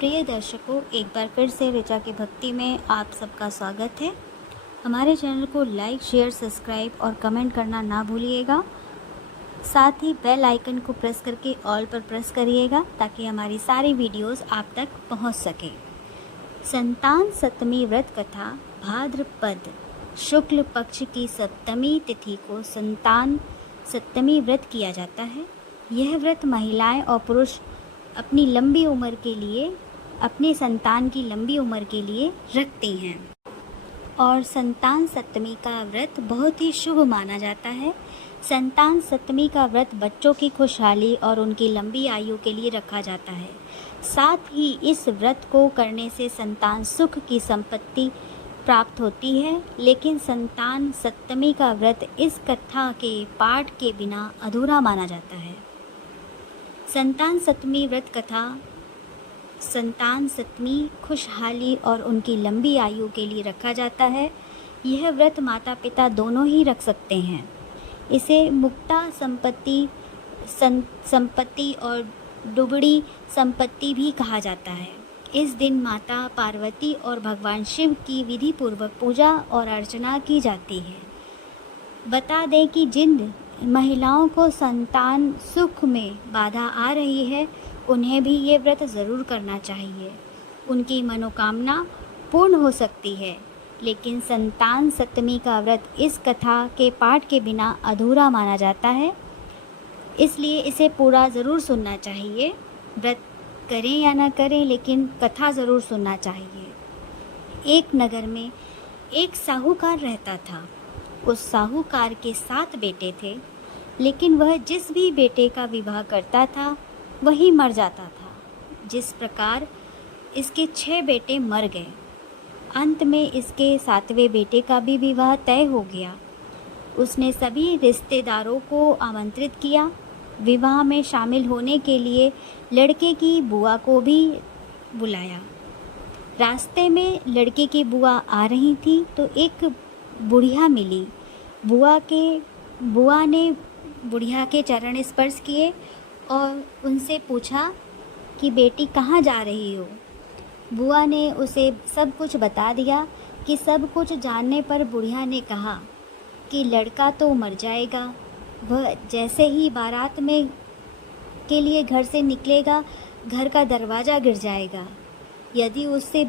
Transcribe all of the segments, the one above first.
प्रिय दर्शकों, एक बार फिर से ऋचा की भक्ति में आप सबका स्वागत है। हमारे चैनल को लाइक, शेयर, सब्सक्राइब और कमेंट करना ना भूलिएगा। साथ ही बेल आइकन को प्रेस करके ऑल पर प्रेस करिएगा ताकि हमारी सारी वीडियोस आप तक पहुंच सके। संतान सप्तमी व्रत कथा भाद्रपद शुक्ल पक्ष की सप्तमी तिथि को संतान सप्तमी व्रत किया जाता है। यह व्रत महिलाएं और पुरुष अपनी लंबी उम्र के लिए, अपने संतान की लंबी उम्र के लिए रखते हैं और संतान सप्तमी का व्रत बहुत ही शुभ माना जाता है। संतान सप्तमी का व्रत बच्चों की खुशहाली और उनकी लंबी आयु के लिए रखा जाता है। साथ ही इस व्रत को करने से संतान सुख की संपत्ति प्राप्त होती है। लेकिन संतान सप्तमी का व्रत इस कथा के पाठ के बिना अधूरा माना जाता है। संतान सप्तमी व्रत कथा संतान सप्तमी खुशहाली और उनकी लंबी आयु के लिए रखा जाता है। यह व्रत माता पिता दोनों ही रख सकते हैं। इसे मुक्ता संपत्ति और दुबड़ी संपत्ति भी कहा जाता है। इस दिन माता पार्वती और भगवान शिव की विधि पूर्वक पूजा और अर्चना की जाती है। बता दें कि जिन महिलाओं को संतान सुख में बाधा आ रही है, उन्हें भी ये व्रत ज़रूर करना चाहिए। उनकी मनोकामना पूर्ण हो सकती है। लेकिन संतान सप्तमी का व्रत इस कथा के पाठ के बिना अधूरा माना जाता है, इसलिए इसे पूरा ज़रूर सुनना चाहिए। व्रत करें या ना करें, लेकिन कथा ज़रूर सुनना चाहिए। एक नगर में एक साहूकार रहता था। उस साहूकार के 7 बेटे थे, लेकिन वह जिस भी बेटे का विवाह करता था वही मर जाता था। जिस प्रकार इसके 6 बेटे मर गए। अंत में इसके 7वें बेटे का भी विवाह तय हो गया। उसने सभी रिश्तेदारों को आमंत्रित किया। विवाह में शामिल होने के लिए लड़के की बुआ को भी बुलाया। रास्ते में लड़के की बुआ आ रही थी तो एक बुढ़िया मिली। बुआ ने बुढ़िया के चरण स्पर्श किए और उनसे पूछा कि बेटी कहाँ जा रही हो। बुआ ने उसे सब कुछ बता दिया। कि सब कुछ जानने पर बुढ़िया ने कहा कि लड़का तो मर जाएगा। वह जैसे ही बारात में के लिए घर से निकलेगा, घर का दरवाज़ा गिर जाएगा। यदि उससे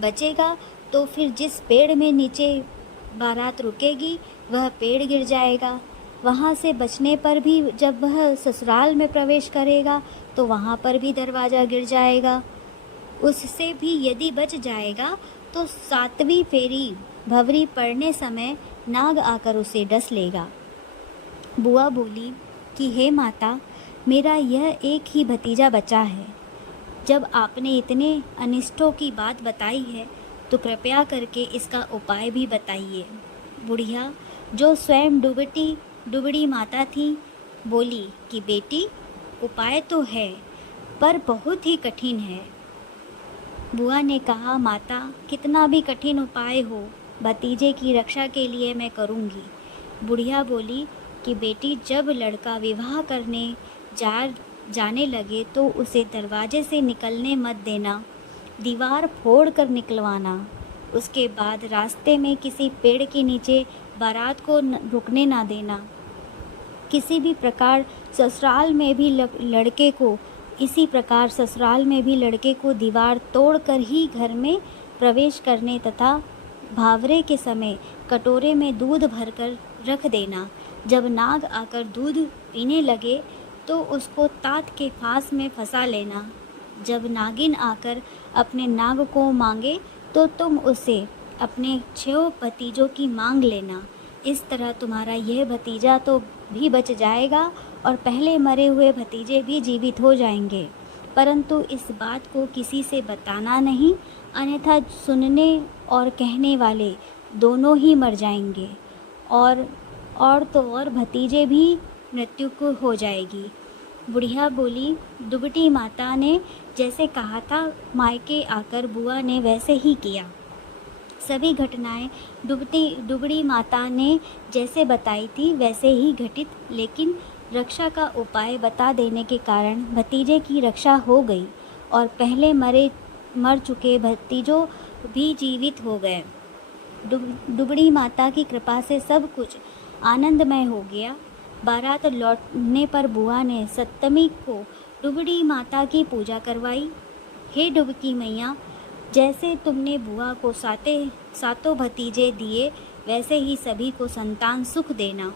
बचेगा तो फिर जिस पेड़ में नीचे बारात रुकेगी वह पेड़ गिर जाएगा। वहाँ से बचने पर भी जब वह ससुराल में प्रवेश करेगा तो वहाँ पर भी दरवाज़ा गिर जाएगा। उससे भी यदि बच जाएगा तो 7वीं फेरी भंवरी पड़ने समय नाग आकर उसे डस लेगा। बुआ बोली कि हे माता, मेरा यह एक ही भतीजा बचा है। जब आपने इतने अनिष्टों की बात बताई है तो कृपया करके इसका उपाय भी बताइए। बुढ़िया, जो स्वयं दुबड़ी माता थी, बोली कि बेटी, उपाय तो है पर बहुत ही कठिन है। बुआ ने कहा, माता, कितना भी कठिन उपाय हो, भतीजे की रक्षा के लिए मैं करूँगी। बुढ़िया बोली कि बेटी, जब लड़का विवाह करने जाने लगे तो उसे दरवाजे से निकलने मत देना, दीवार फोड़ कर निकलवाना। उसके बाद रास्ते में किसी पेड़ के नीचे बारात को रुकने ना देना। किसी भी प्रकार ससुराल में भी लड़के को दीवार तोड़कर ही घर में प्रवेश करने तथा भावरे के समय कटोरे में दूध भरकर रख देना। जब नाग आकर दूध पीने लगे तो उसको तात के फांस में फंसा लेना। जब नागिन आकर अपने नाग को मांगे तो तुम उसे अपने 6 भतीजों की मांग लेना। इस तरह तुम्हारा यह भतीजा तो भी बच जाएगा और पहले मरे हुए भतीजे भी जीवित हो जाएंगे। परंतु इस बात को किसी से बताना नहीं, अन्यथा सुनने और कहने वाले दोनों ही मर जाएंगे और तो और भतीजे भी मृत्यु को हो जाएगी। बुढ़िया बोली, दुबड़ी माता ने जैसे कहा था, मायके आकर बुआ ने वैसे ही किया। सभी घटनाएं दुबड़ी माता ने जैसे बताई थी वैसे ही घटित, लेकिन रक्षा का उपाय बता देने के कारण भतीजे की रक्षा हो गई और पहले मरे मर चुके भतीजों भी जीवित हो गए। दुबड़ी माता की कृपा से सब कुछ आनंदमय हो गया। बारात लौटने पर बुआ ने सप्तमी को दुबड़ी माता की पूजा करवाई। हे डुबकी मैया, जैसे तुमने बुआ को सातों भतीजे दिए, वैसे ही सभी को संतान सुख देना।